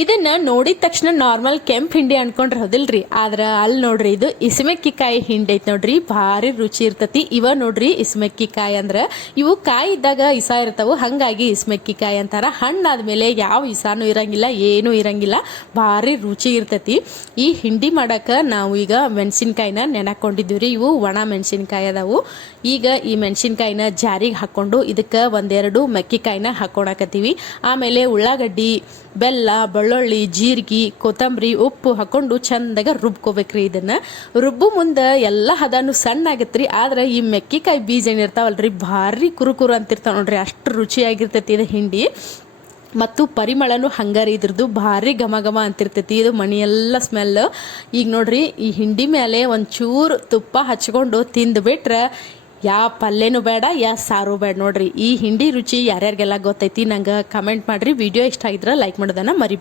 ಇದನ್ನ ನೋಡಿದ ತಕ್ಷಣ ನಾರ್ಮಲ್ ಕೆಂಪ್ ಹಿಂಡಿ ಅನ್ಕೊಂಡ್ರೆ ಹೌದಿಲ್ರಿ. ಆದ್ರ ಅಲ್ಲಿ ನೋಡ್ರಿ ಇದು ಇಸ್ಮೆಕ್ಕಿಕಾಯಿ ಹಿಂಡಿ ಐತಿ ನೋಡ್ರಿ. ಭಾರಿ ರುಚಿ ಇರ್ತತಿ. ಇವ ನೋಡ್ರಿ ಇಸ್ಮೆಕ್ಕಿಕಾಯಿ ಅಂದ್ರ ಇವು ಕಾಯಿ ಇದ್ದಾಗ ಇಸ ಇರ್ತಾವು. ಹಂಗಾಗಿ ಇಸ್ಮೆಕ್ಕಿಕಾಯಿ ಅಂತಾರ. ಹಣ್ಣಾದ್ಮೇಲೆ ಯಾವ ಇಸಾನು ಇರಂಗಿಲ್ಲ, ಏನೂ ಇರಂಗಿಲ್ಲ. ಭಾರಿ ರುಚಿ ಇರ್ತತಿ. ಈ ಹಿಂಡಿ ಮಾಡಕ ನಾವು ಈಗ ಮೆಣಸಿನ್ಕಾಯಿನ ನೆನಕೊಂಡಿದ್ವಿ ರೀ ಇವು ಒಣ ಮೆಣಸಿನ್ಕಾಯಿ ಅದಾವು. ಈಗ ಈ ಮೆಣಸಿನ್ಕಾಯಿನ ಜಾರಿಗೆ ಹಾಕೊಂಡು ಇದಕ್ಕೆ ಒಂದೆರಡು ಮೆಕ್ಕಿಕಾಯಿನ ಹಾಕೊಳಕತ್ತೀವಿ ಆಮೇಲೆ ಉಳ್ಳಾಗಡ್ಡಿ, ಬೆಲ್ಲ ಬೆಳ್ಳುಳ್ಳಿ ಜೀರಿಗೆ, ಕೊತ್ತಂಬರಿ, ಉಪ್ಪು ಹಾಕೊಂಡು ಚಂದಾಗ ರುಬ್ಕೋಬೇಕ್ರಿ ಇದನ್ನ. ರುಬ್ಬು ಮುಂದೆ ಎಲ್ಲ ಹದನು ಸಣ್ಣ ಆಗತ್ರಿ, ಆದ್ರೆ ಈ ಮೆಕ್ಕಿಕಾಯಿ ಬೀಜ ಏನಿರ್ತಾವಲ್ರಿ, ಭಾರಿ ಕುರುಕುರು ಅಂತಿರ್ತಾವ ನೋಡ್ರಿ, ಅಷ್ಟು ರುಚಿಯಾಗಿರ್ತೈತಿ ಇದು ಹಿಂಡಿ. ಮತ್ತು ಪರಿಮಳನು ಹಂಗಾರಿ, ಇದ್ರದ್ದು ಭಾರಿ ಘಮ ಘಮ ಅಂತಿರ್ತೈತಿ, ಇದು ಮನೆಯೆಲ್ಲ ಸ್ಮೆಲ್ ಈಗ ನೋಡ್ರಿ, ಈ ಹಿಂಡಿ ಮೇಲೆ ಒಂಚೂರು ತುಪ್ಪ ಹಚ್ಕೊಂಡು ತಿಂದ್ಬಿಟ್ರೆ ಯಾವ ಪಲ್ಯನೂ ಬೇಡ, ಯಾ ಸಾರು ಬೇಡ ನೋಡ್ರಿ. ಈ ಹಿಂಡಿ ರುಚಿ ಯಾರ್ಯಾರಿಗೆಲ್ಲ ಗೊತ್ತೈತಿ, ನಂಗೆ ಕಮೆಂಟ್ ಮಾಡ್ರಿ ವಿಡಿಯೋ ಇಷ್ಟ ಆಗಿದ್ರೆ ಲೈಕ್ ಮಾಡೋದನ್ನ ಮರಿಬೇಡ.